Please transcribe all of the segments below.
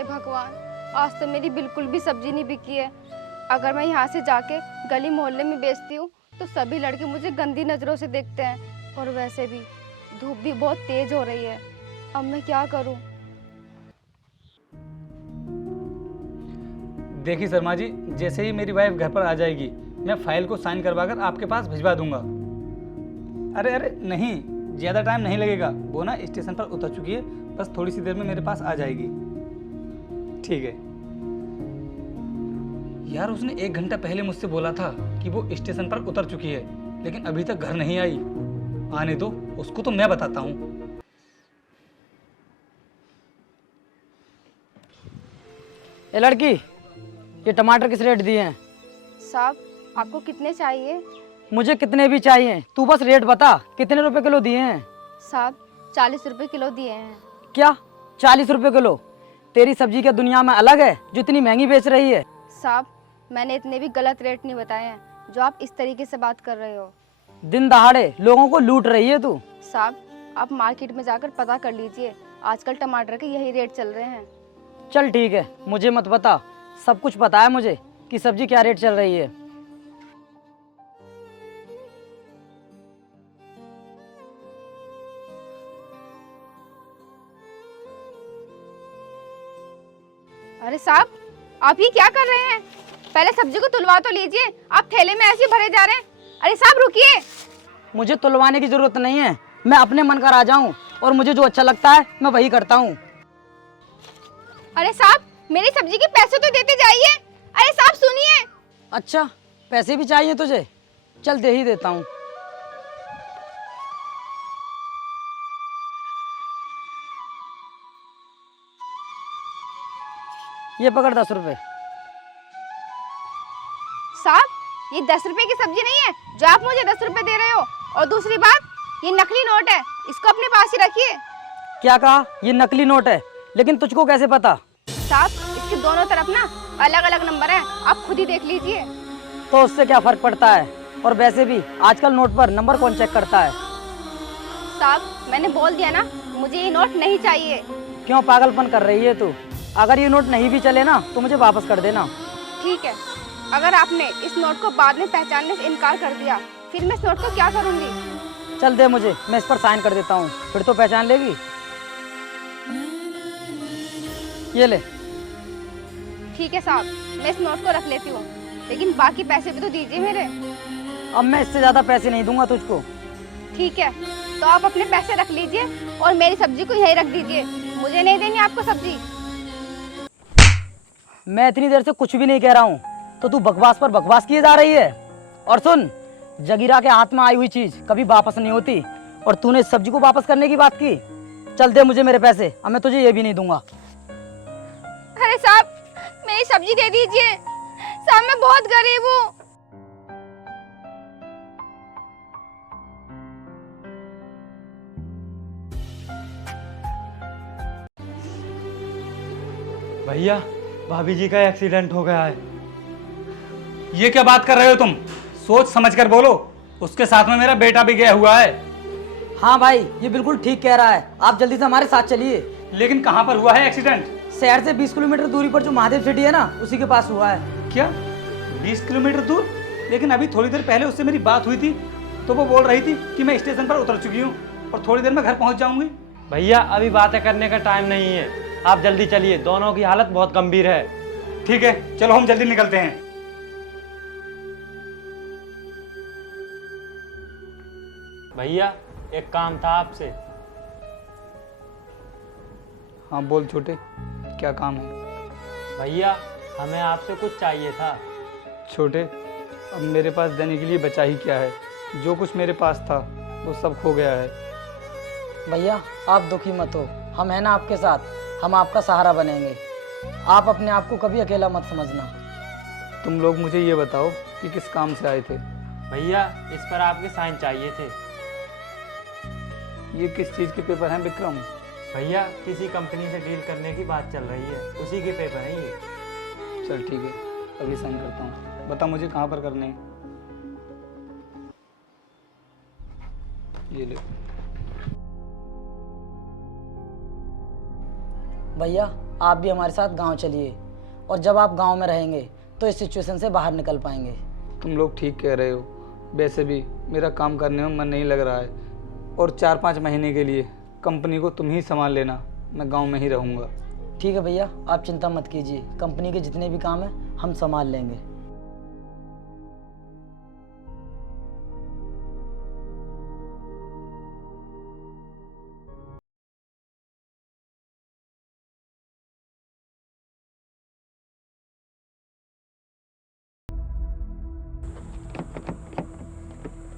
हे भगवान, आज तो मेरी बिल्कुल भी सब्जी नहीं बिकी है। अगर मैं यहाँ से जाके गली मोहल्ले में बेचती हूँ तो सभी लड़के मुझे गंदी नज़रों से देखते हैं, और वैसे भी धूप भी बहुत तेज हो रही है। अब मैं क्या करूँ? देखिए शर्मा जी, जैसे ही मेरी वाइफ घर पर आ जाएगी मैं फाइल को साइन करवाकर आपके पास भिजवा दूंगा। अरे अरे नहीं, ज़्यादा टाइम नहीं लगेगा। वो ना स्टेशन पर उतर चुकी है, बस थोड़ी सी देर में मेरे पास आ जाएगी। ठीक है यार, उसने 1 घंटा पहले मुझसे बोला था कि वो स्टेशन पर उतर चुकी है, लेकिन अभी तक घर नहीं आई। आने दो, उसको तो मैं बताता हूँ। ए लड़की, ये टमाटर किस रेट दिए हैं? साहब, आपको कितने चाहिए? मुझे कितने भी चाहिए, तू बस रेट बता। कितने रुपए किलो दिए हैं? साहब, 40 रुपए किलो दिए हैं। क्या 40 रुपए किलो? तेरी सब्जी क्या दुनिया में अलग है जो इतनी महंगी बेच रही है? साहब, मैंने इतने भी गलत रेट नहीं बताए हैं जो आप इस तरीके से बात कर रहे हो। दिन दहाड़े लोगों को लूट रही है तू। साहब, आप मार्केट में जाकर पता कर लीजिए, आजकल टमाटर के यही रेट चल रहे हैं। चल ठीक है, मुझे मत बता, सब कुछ पता है मुझे कि सब्जी क्या रेट चल रही है। अरे साहब, आप ये क्या कर रहे हैं? पहले सब्जी को तुलवा तो लीजिए, आप थैले में ऐसे भरे जा रहे हैं। अरे साहब रुकिए। मुझे तुलवाने की जरूरत नहीं है, मैं अपने मन का राजा हूँ और मुझे जो अच्छा लगता है मैं वही करता हूँ। अरे साहब, मेरी सब्जी के पैसे तो देते जाइए। अरे साहब सुनिए। अच्छा, पैसे भी चाहिए तुझे? चल दे ही देता हूँ। ये पकड़ 10 रुपए। साहब, ये 10 रुपए की सब्जी नहीं है जो आप मुझे 10 रुपए दे रहे हो। और दूसरी बात, ये नकली नोट है, इसको अपने पास ही रखिए। क्या कहा? ये नकली नोट है, लेकिन तुझको कैसे पता? साहब, इसके दोनों तरफ ना अलग अलग नंबर है, आप खुद ही देख लीजिए। तो उससे क्या फर्क पड़ता है? और वैसे भी आजकल नोट पर नंबर कौन चेक करता है? साहब, मैंने बोल दिया ना, मुझे ये नोट नहीं चाहिए। क्यों पागलपन कर रही है तू? अगर ये नोट नहीं भी चले ना तो मुझे वापस कर देना। ठीक है, अगर आपने इस नोट को बाद में पहचानने से इनकार कर दिया, फिर मैं इस नोट को क्या करूंगी? चल दे मुझे, मैं इस पर साइन कर देता हूँ, फिर तो पहचान लेगी। ये ले। ठीक है साहब, मैं इस नोट को रख लेती हूँ, लेकिन बाकी पैसे भी तो दीजिए मेरे। अब मैं इससे ज्यादा पैसे नहीं दूंगा तुझको। ठीक है, तो आप अपने पैसे रख लीजिए और मेरी सब्जी को यहीं रख दीजिए, मुझे नहीं देनी आपको सब्जी। मैं इतनी देर से कुछ भी नहीं कह रहा हूँ तो तू बकवास पर बकवास किए जा रही है। और सुन, जगीरा के हाथ में आई हुई चीज कभी वापस नहीं होती, और तूने इस सब्जी को वापस करने की बात की। चल दे मुझे मेरे पैसे, अब मैं तुझे ये भी नहीं दूंगा। अरे साहब, मेरी सब्जी दे दीजिए साहब, मैं बहुत गरीब हूँ। भैया, भाभी जी का एक्सीडेंट हो गया है। ये क्या बात कर रहे हो तुम? सोच समझ कर बोलो, उसके साथ में मेरा बेटा भी गया हुआ है। हाँ भाई, ये बिल्कुल ठीक कह रहा है, आप जल्दी से हमारे साथ चलिए। लेकिन कहाँ पर हुआ है एक्सीडेंट? शहर से 20 किलोमीटर दूरी पर जो महादेव सिटी है ना, उसी के पास हुआ है। क्या 20 किलोमीटर दूर? लेकिन अभी थोड़ी देर पहले उससे मेरी बात हुई थी, तो वो बोल रही थी कि मैं स्टेशन पर उतर चुकी हूँ और थोड़ी देर में घर पहुँच जाऊंगी। भैया, अभी बातें करने का टाइम नहीं है, आप जल्दी चलिए, दोनों की हालत बहुत गंभीर है। ठीक है, चलो हम जल्दी निकलते हैं। भैया, एक काम था आपसे। हाँ बोल छोटे, क्या काम है? भैया, हमें आपसे कुछ चाहिए था। छोटे, अब मेरे पास देने के लिए बचा ही क्या है? जो कुछ मेरे पास था वो सब खो गया है। भैया आप दुखी मत हो, हम हैं ना आपके साथ, हम आपका सहारा बनेंगे। आप अपने आप को कभी अकेला मत समझना। तुम लोग मुझे ये बताओ कि किस काम से आए थे? भैया, इस पर आपके साइन चाहिए थे। ये किस चीज़ के पेपर हैं विक्रम? भैया, किसी कंपनी से डील करने की बात चल रही है, उसी के पेपर हैं ये। चल ठीक है, अभी साइन करता हूँ। बता मुझे कहाँ पर करने हैं? ये ले। भैया आप भी हमारे साथ गांव चलिए, और जब आप गांव में रहेंगे तो इस सिचुएशन से बाहर निकल पाएंगे। तुम लोग ठीक कह रहे हो, वैसे भी मेरा काम करने में मन नहीं लग रहा है, और 4-5 महीने के लिए कंपनी को तुम ही संभाल लेना, मैं गांव में ही रहूँगा। ठीक है भैया, आप चिंता मत कीजिए, कंपनी के जितने भी काम हैं हम संभाल लेंगे।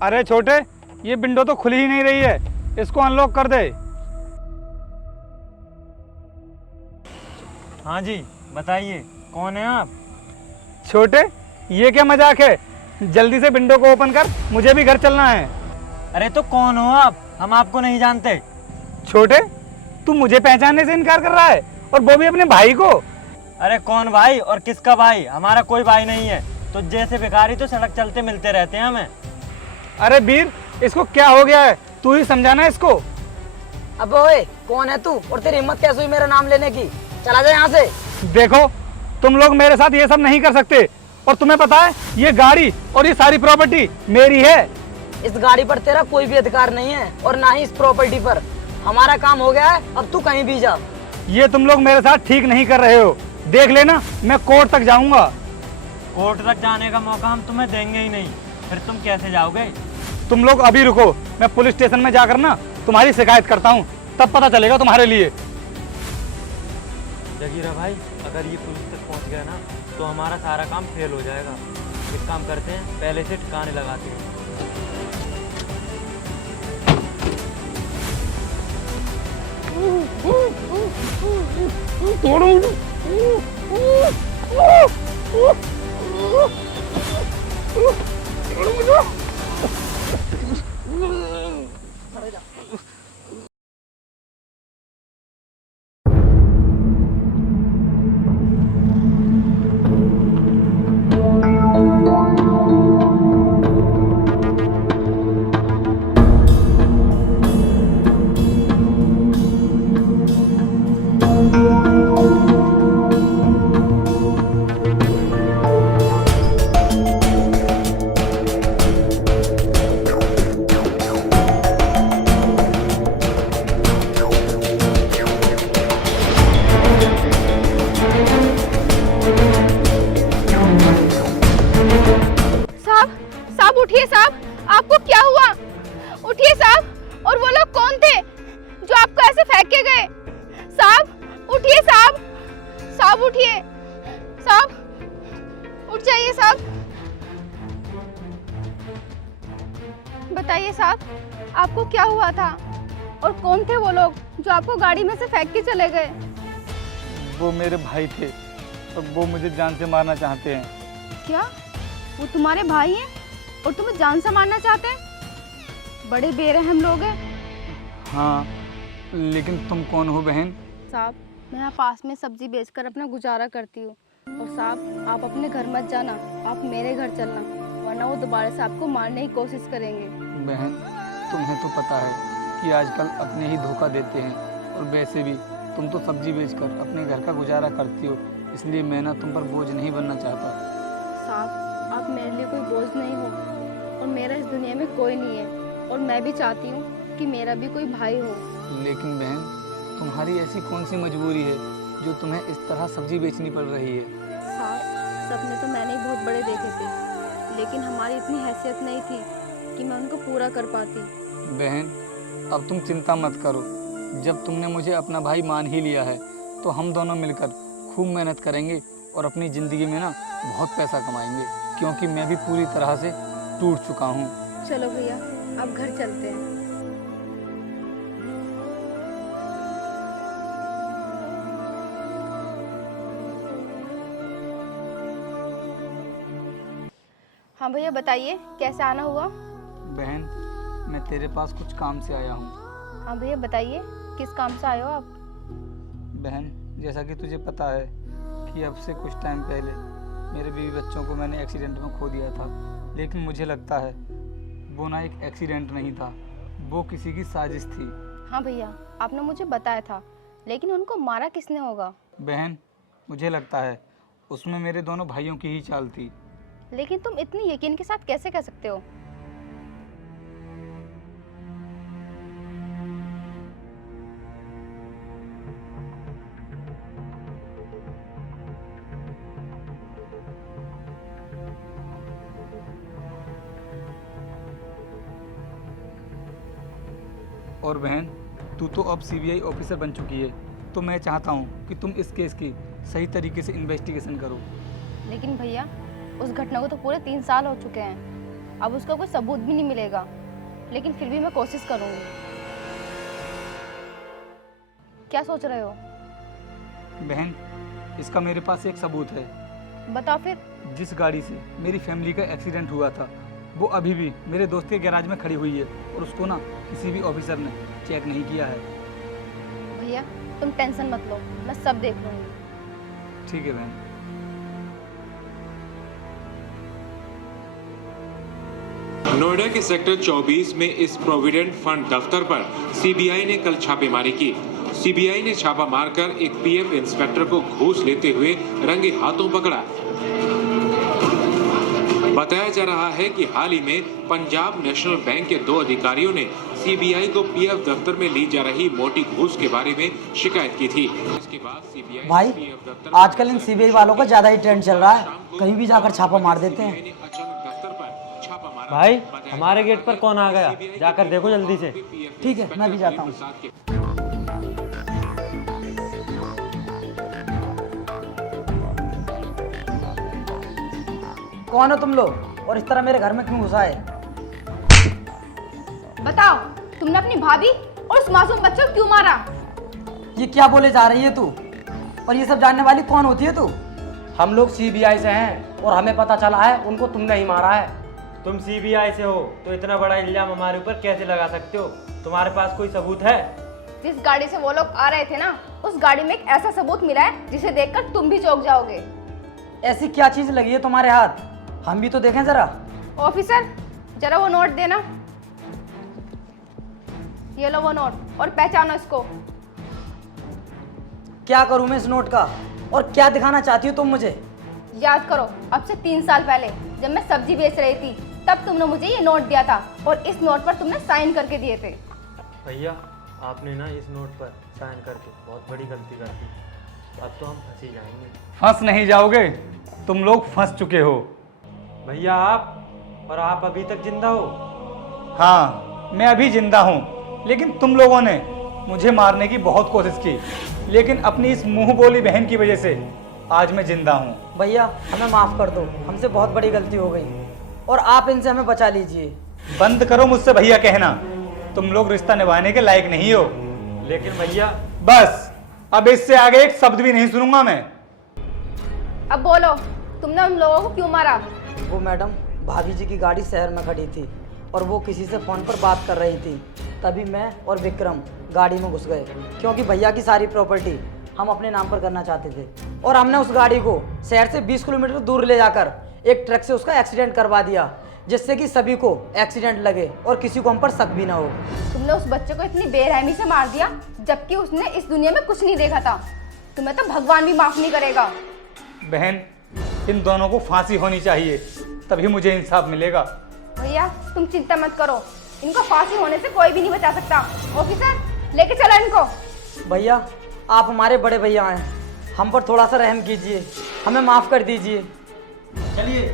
अरे छोटे, ये विंडो तो खुली ही नहीं रही है, इसको अनलॉक कर दे। हाँ जी, बताइए कौन है आप? छोटे, ये क्या मजाक है? जल्दी से विंडो को ओपन कर, मुझे भी घर चलना है। अरे तो कौन हो आप? हम आपको नहीं जानते। छोटे, तू मुझे पहचानने से इनकार कर रहा है, और वो भी अपने भाई को। अरे कौन भाई और किसका भाई? हमारा कोई भाई नहीं है। तो जैसे भिखारी तो सड़क चलते मिलते रहते हैं हमें। अरे वीर, इसको क्या हो गया है? तू ही समझाना इसको। अब ओए, कौन है तू और तेरी हिम्मत कैसे हुई मेरा नाम लेने की? चला जा यहाँ से। देखो, तुम लोग मेरे साथ ये सब नहीं कर सकते, और तुम्हें पता है ये गाड़ी और ये सारी प्रॉपर्टी मेरी है। इस गाड़ी पर तेरा कोई भी अधिकार नहीं है, और ना ही इस प्रॉपर्टी पर। हमारा काम हो गया है, अब तू कहीं भी जा। ये तुम लोग मेरे साथ ठीक नहीं कर रहे हो, देख लेना, मैं कोर्ट तक जाऊंगा। कोर्ट तक जाने का मौका हम तुम्हें देंगे ही नहीं। फिर तुम कैसे जाओगे? तुम लोग अभी रुको, मैं पुलिस स्टेशन में जाकर ना तुम्हारी शिकायत करता हूँ, तब पता चलेगा तुम्हारे लिए। जगीरा भाई, अगर ये पुलिस तक पहुंच गया ना तो हमारा सारा काम फेल हो जाएगा। एक काम करते हैं, पहले से ठिकाने लगाते हैं। साहब उठिए साहब, आपको क्या हुआ? उठिए साहब। और वो लोग कौन थे जो आपको ऐसे फेंक के गए? साहब उठिए साहब, साहब उठिए साहब, उठ जाइए साहब। बताइए साहब, आपको क्या हुआ था, और कौन थे वो लोग जो आपको गाड़ी में से फेंक के चले गए? वो मेरे भाई थे, और वो मुझे जान से मारना चाहते हैं। क्या वो तुम्हारे भाई हैं और तुम्हें जान से मारना चाहते हैं? बड़े बेरहम लोग हैं। हाँ, लेकिन तुम कौन हो बहन? साहब, मैं यहाँ पास में सब्जी बेचकर अपना गुजारा करती हूँ। और साहब, आप अपने घर मत जाना, आप मेरे घर चलना, वरना वो दोबारा से आपको मारने की कोशिश करेंगे। बहन, तुम्हें तो पता है कि आजकल अपने ही धोखा देते हैं, और वैसे भी तुम तो सब्जी बेचकर अपने घर का गुजारा करती हो, इसलिए मैं ना तुम पर बोझ नहीं बनना चाहता। साहब, आप मेरे लिए कोई बोझ नहीं हो, और मेरा इस दुनिया में कोई नहीं है, और मैं भी चाहती हूँ कि मेरा भी कोई भाई हो। लेकिन बहन, तुम्हारी ऐसी कौन सी मजबूरी है जो तुम्हें इस तरह सब्जी बेचनी पड़ रही है? साहब, सपने तो मैंने ही बहुत बड़े देखे थे, लेकिन हमारी इतनी हैसियत नहीं थी कि मैं उनको पूरा कर पाती। बहन, अब तुम चिंता मत करो, जब तुमने मुझे अपना भाई मान ही लिया है तो हम दोनों मिलकर खूब मेहनत करेंगे और अपनी ज़िंदगी में ना बहुत पैसा कमाएंगे, क्योंकि मैं भी पूरी तरह से टूट चुका हूँ। चलो भैया, अब घर चलते हैं। हाँ भैया, बताइए कैसे आना हुआ? बहन, मैं तेरे पास कुछ काम से आया हूँ। हाँ भैया, बताइए किस काम से आए हो आप? बहन, जैसा कि तुझे पता है कि अब से कुछ टाइम पहले मेरे बीवी बच्चों को मैंने एक्सीडेंट में खो दिया था, लेकिन मुझे लगता है वो ना एक एक्सीडेंट नहीं था, वो किसी की साजिश थी। हाँ भैया, आपने मुझे बताया था, लेकिन उनको मारा किसने होगा? बहन, मुझे लगता है उसमें मेरे दोनों भाइयों की ही चाल थी। लेकिन तुम इतनी यकीन के साथ कैसे कह सकते हो? और बहन, तू तो अब सीबीआई ऑफिसर बन चुकी है, तो मैं चाहता हूँ कि तुम इस केस की सही तरीके से इन्वेस्टिगेशन करो। लेकिन भैया, उस घटना को तो पूरे 3 साल हो चुके हैं, अब उसका कोई सबूत भी नहीं मिलेगा। लेकिन फिर भी मैं कोशिश करूंगी। क्या सोच रहे हो? बहन, इसका मेरे पास एक सबूत है। बताओ फिर। जिस गाड़ी से मेरी फैमिली का एक्सीडेंट हुआ था, वो अभी भी मेरे दोस्त के गैराज में खड़ी हुई है और उसको ना किसी भी ऑफिसर ने चेक नहीं किया है। भैया, तुम टेंशन मत लो, मैं सब देख लूंगी। ठीक है बहन। नोएडा के सेक्टर 24 में इस प्रोविडेंट फंड दफ्तर पर सीबीआई ने कल छापेमारी की। सीबीआई ने छापा मारकर एक पीएफ इंस्पेक्टर को घूस लेते हुए रंगे हाथों पकड़ा। बताया जा रहा है कि हाल ही में पंजाब नेशनल बैंक के 2 अधिकारियों ने सीबीआई को पीएफ दफ्तर में ली जा रही मोटी घूस के बारे में शिकायत की थी। इसके बाद सीबीआई भाई, पीएफ दफ्तर आजकल इन सीबीआई वालों का ज़्यादा ही ट्रेंड चल रहा है, कहीं भी जाकर छापा मार देते हैं। सीबीआई ने अचानक दफ्तर पर छापा मारा। भाई, हमारे गेट पर कौन आ गया? जाकर देखो जल्दी से। ठीक है, मैं भी जाता हूँ। कौन हो तुम लोग और इस तरह मेरे घर में क्यों घुसा है? बताओ, तुमने अपनी भाभी और उस मासूम बच्चे को क्यों मारा? ये क्या बोले जा रही है तू? और ये सब जानने वाली कौन होती है तू? हम लोग सीबीआई से हैं और हमें पता चला है उनको तुमने ही मारा है। तुम सीबीआई से हो तो इतना बड़ा इल्जाम हमारे ऊपर कैसे लगा सकते हो? तुम्हारे पास कोई सबूत है? जिस गाड़ी से वो लोग आ रहे थे ना, उस गाड़ी में एक ऐसा सबूत मिला है जिसे देखकर तुम भी चौंक जाओगे। ऐसी क्या चीज़ लगी है तुम्हारे हाथ? हम भी तो देखें जरा। ऑफिसर, जरा वो नोट देना। ये लो वो नोट और पहचानो इसको। क्या करूं मैं इस नोट का और क्या दिखाना चाहती हो तुम मुझे? याद करो, अब से 3 साल पहले जब मैं सब्जी बेच रही थी, तब तुमने मुझे ये नोट दिया था और इस नोट पर तुमने साइन करके दिए थे। भैया, आपने ना इस नोट पर साइन करके बहुत बड़ी गलती कर दी। अब तो हम फंस ही जाएंगे। फंस नहीं जाओगे, तुम लोग फंस चुके हो। भैया, आप अभी तक जिंदा हो? हाँ, मैं अभी जिंदा हूँ, लेकिन तुम लोगों ने मुझे मारने की बहुत कोशिश की, लेकिन अपनी इस मुंह बोली बहन की वजह से आज मैं जिंदा हूँ। भैया, हमें माफ़ कर दो, हमसे बहुत बड़ी गलती हो गई और आप इनसे हमें बचा लीजिए। बंद करो मुझसे भैया कहना, तुम लोग रिश्ता निभाने के लायक नहीं हो। लेकिन भैया, बस, अब इससे आगे एक शब्द भी नहीं सुनूंगा मैं। अब बोलो, तुमने उन लोगों को क्यों मारा? वो मैडम, भाभी जी की गाड़ी शहर में खड़ी थी और वो किसी से फ़ोन पर बात कर रही थी, तभी मैं और विक्रम गाड़ी में घुस गए, क्योंकि भैया की सारी प्रॉपर्टी हम अपने नाम पर करना चाहते थे और हमने उस गाड़ी को शहर से 20 किलोमीटर दूर ले जाकर एक ट्रक से उसका एक्सीडेंट करवा दिया, जिससे कि सभी को एक्सीडेंट लगे और किसी को हम पर शक भी ना हो। तुमने उस बच्चे को इतनी बेरहमी से मार दिया, जबकि उसने इस दुनिया में कुछ नहीं देखा था। तुम्हें तो भगवान भी माफ नहीं करेगा। बहन, इन दोनों को फांसी होनी चाहिए, तभी मुझे इंसाफ मिलेगा। भैया, तुम चिंता मत करो, इनको फांसी होने से कोई भी नहीं बचा सकता। ऑफिसर, लेके चलो इनको। भैया, आप हमारे बड़े भैया हैं, हम पर थोड़ा सा रहम कीजिए, हमें माफ़ कर दीजिए। चलिए।